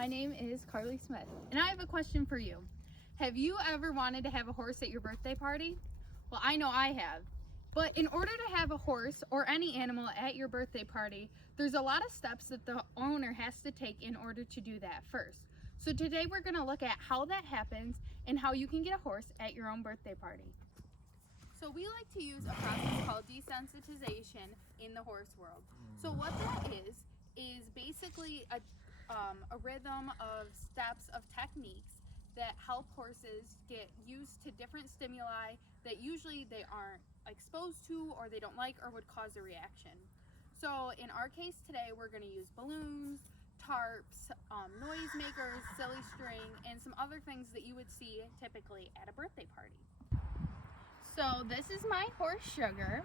My name is Carly Smith, and I have a question for you. Have you ever wanted to have a horse at your birthday party? Well, I know I have. But in order to have a horse or any animal at your birthday party, there's a lot of steps that the owner has to take in order to do that first. So today we're going to look at how that happens and how you can get a horse at your own birthday party. So we like to use a process called desensitization in the horse world. So what that is basically a rhythm of steps of techniques that help horses get used to different stimuli that usually they aren't exposed to or they don't like or would cause a reaction. So in our case today, we're going to use balloons, tarps, noisemakers, silly string, and some other things that you would see typically at a birthday party. So this is my horse Sugar,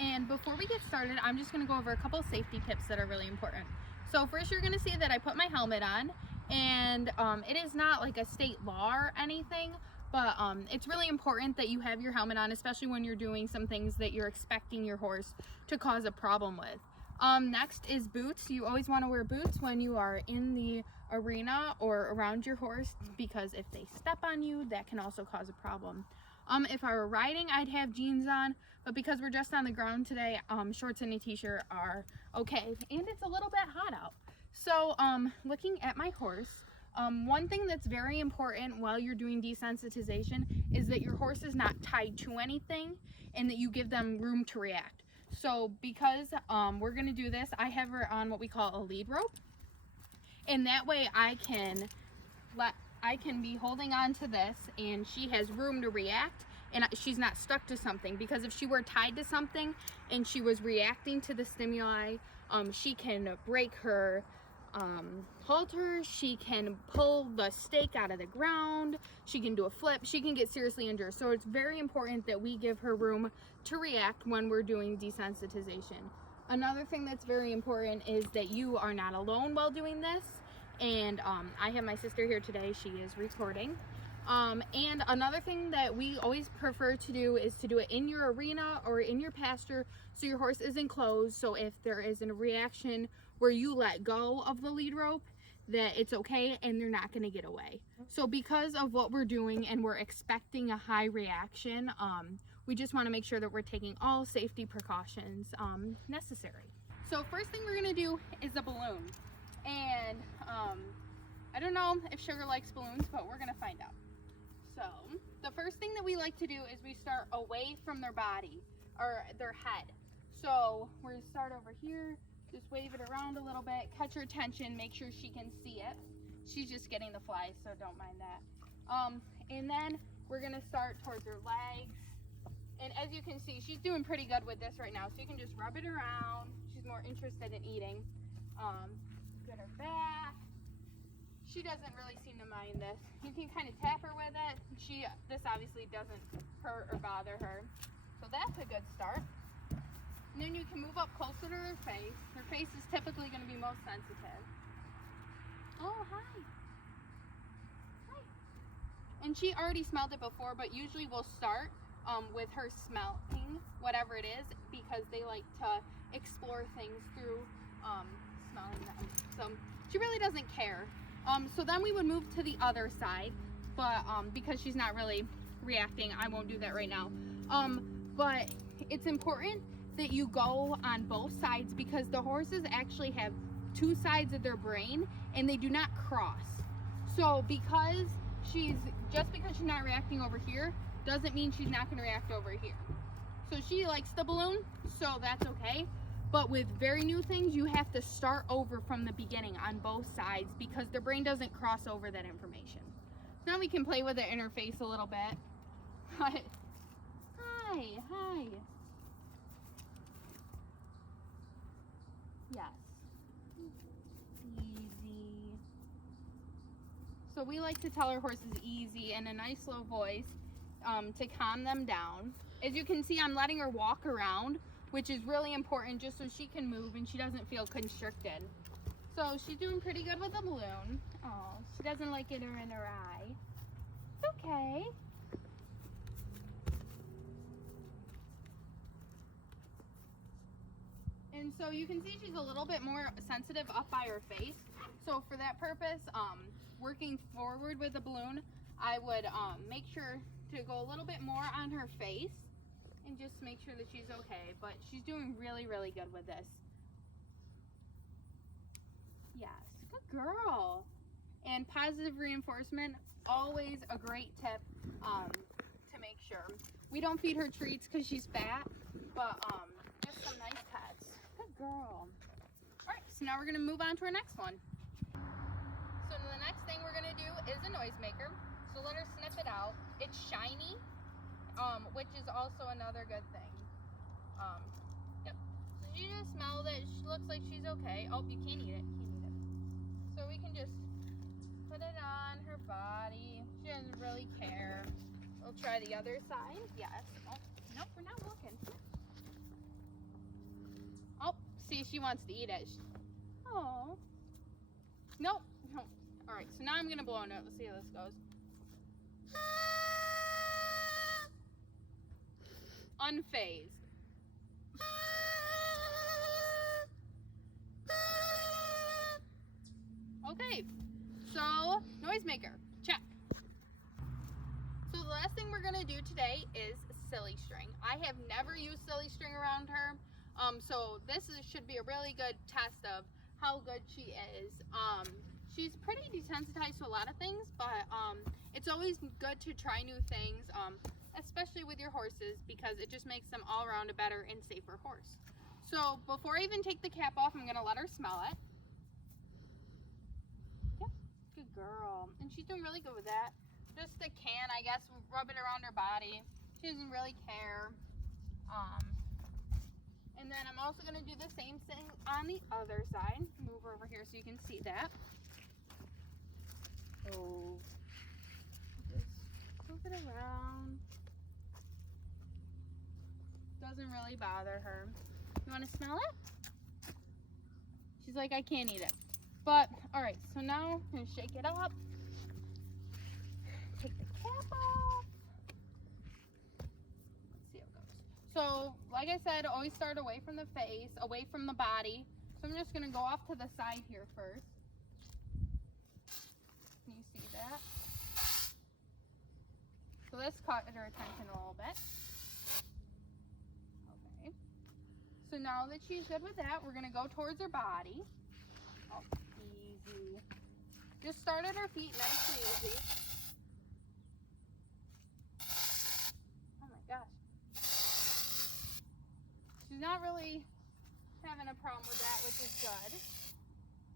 and before we get started, I'm just going to go over a couple safety tips that are really important. So first, you're going to see that I put my helmet on, and it is not like a state law or anything, but it's really important that you have your helmet on, especially when you're doing some things that you're expecting your horse to cause a problem with. Next is boots. You always want to wear boots when you are in the arena or around your horse, because if they step on you, that can also cause a problem. If I were riding, I'd have jeans on, but because we're just on the ground today, shorts and a t-shirt are okay, and it's a little bit hot out. So looking at my horse, one thing that's very important while you're doing desensitization is that your horse is not tied to anything and that you give them room to react. So because we're going to do this, I have her on what we call a lead rope, and that way I can be holding on to this and she has room to react and she's not stuck to something, because if she were tied to something and she was reacting to the stimuli, she can break her halter, she can pull the stake out of the ground, she can do a flip, she can get seriously injured. So it's very important that we give her room to react when we're doing desensitization. Another thing that's very important is that you are not alone while doing this. And I have my sister here today, she is recording. And another thing that we always prefer to do is to do it in your arena or in your pasture, so your horse isn't closed. So if there is a reaction where you let go of the lead rope, that it's okay and they're not going to get away. So because of what we're doing and we're expecting a high reaction, we just want to make sure that we're taking all safety precautions necessary. So first thing we're going to do is a balloon. And I don't know if Sugar likes balloons, but we're gonna find out. So the first thing that we like to do is we start away from their body or their head. So we're gonna start over here, just wave it around a little bit, catch her attention, make sure she can see it. She's just getting the fly, so don't mind that. And then we're gonna start towards her legs. And as you can see, she's doing pretty good with this right now, so you can just rub it around. She's more interested in eating. Get her back. She doesn't really seem to mind this. You can kind of tap her with it. This obviously doesn't hurt or bother her. So that's a good start. And then you can move up closer to her face. Her face is typically going to be most sensitive. Oh, hi. Hi. And she already smelled it before, but usually we'll start with her smelling whatever it is, because they like to explore things through smelling them. So she really doesn't care. So then we would move to the other side, but because she's not really reacting, I won't do that right now. But it's important that you go on both sides, because the horses actually have two sides of their brain and they do not cross. So because she's not reacting over here doesn't mean she's not going to react over here. So she likes the balloon, so that's okay. But with very new things, you have to start over from the beginning on both sides, because their brain doesn't cross over that information. So now we can play with it in her face a little bit. Hi. Yes. Easy. So we like to tell our horses easy in a nice low voice to calm them down. As you can see, I'm letting her walk around, which is really important just so she can move and she doesn't feel constricted. So she's doing pretty good with the balloon. Oh, she doesn't like it in her eye. It's okay. And so you can see she's a little bit more sensitive up by her face. So for that purpose, working forward with the balloon, I would make sure to go a little bit more on her face and just make sure that she's okay. But she's doing really, really good with this. Yes, good girl. And positive reinforcement, always a great tip to make sure. We don't feed her treats because she's fat, but just some nice pets. Good girl. All right, so now we're gonna move on to our next one. So the next thing we're gonna do is a noisemaker. So let her sniff it out. It's shiny, which is also another good thing. Yep. So you just smell that she looks like she's okay. Oh, you can't eat it. So we can just put it on her body. She doesn't really care. We'll try the other side. Yes. Oh, nope, we're not looking. Oh, see, she wants to eat it. Oh. Nope. Nope. All right, so now I'm going to blow on it. Let's see how this goes. Unfazed. Okay, so noisemaker, check. So the last thing we're gonna do today is silly string. I have never used silly string around her, so should be a really good test of how good she is. She's pretty desensitized to a lot of things, but it's always good to try new things, especially with your horses, because it just makes them all around a better and safer horse. So before I even take the cap off, I'm gonna let her smell it. Good girl. And she's doing really good with that. Just a can, I guess, rub it around her body. She doesn't really care. And then I'm also going to do the same thing on the other side. Move her over here so you can see that. Oh. Just move it around. Doesn't really bother her. You want to smell it? She's like, I can't eat it. But, all right, so now I'm going to shake it up. Take the cap off. Let's see how it goes. So, like I said, always start away from the face, away from the body. So I'm just going to go off to the side here first. Can you see that? So this caught her attention a little bit. Okay. So now that she's good with that, we're going to go towards her body. Oh. Easy. Just start at her feet, nice and easy. Oh my gosh. She's not really having a problem with that, which is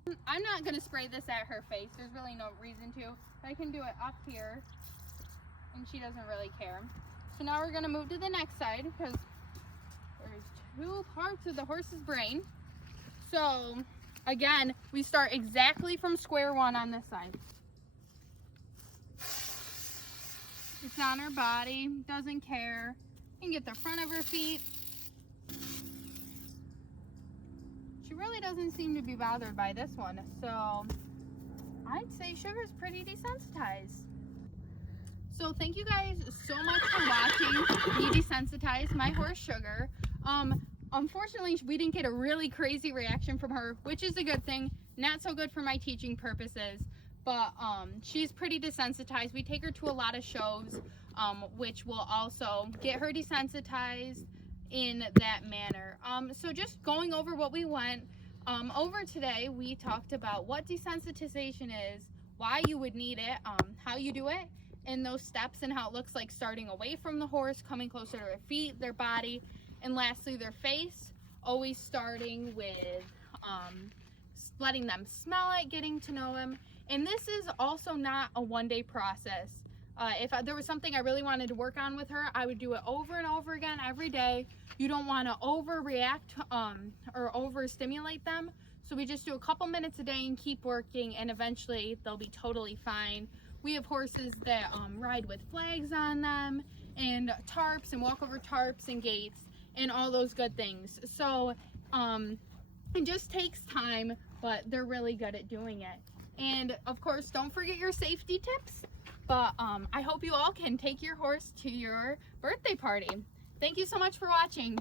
good. I'm not going to spray this at her face. There's really no reason to. But I can do it up here, and she doesn't really care. So now we're going to move to the next side, because there's two parts of the horse's brain. So again, we start exactly from square one on this side. It's on her body, doesn't care. You can get the front of her feet. She really doesn't seem to be bothered by this one, so I'd say Sugar's pretty desensitized. So thank you guys so much for watching me desensitize my horse Sugar. Unfortunately, we didn't get a really crazy reaction from her, which is a good thing. Not so good for my teaching purposes, but she's pretty desensitized. We take her to a lot of shows, which will also get her desensitized in that manner. So just going over what we went over today, we talked about what desensitization is, why you would need it, how you do it, and those steps and how it looks like starting away from the horse, coming closer to their feet, their body, and lastly their face, always starting with letting them smell it, getting to know them. And this is also not a one-day process. If there was something I really wanted to work on with her, I would do it over and over again every day. You don't want to overreact or overstimulate them. So we just do a couple minutes a day and keep working, and eventually they'll be totally fine. We have horses that ride with flags on them and tarps and walk over tarps and gates and all those good things. So it just takes time, but they're really good at doing it. And of course, don't forget your safety tips. But I hope you all can take your horse to your birthday party. Thank you so much for watching.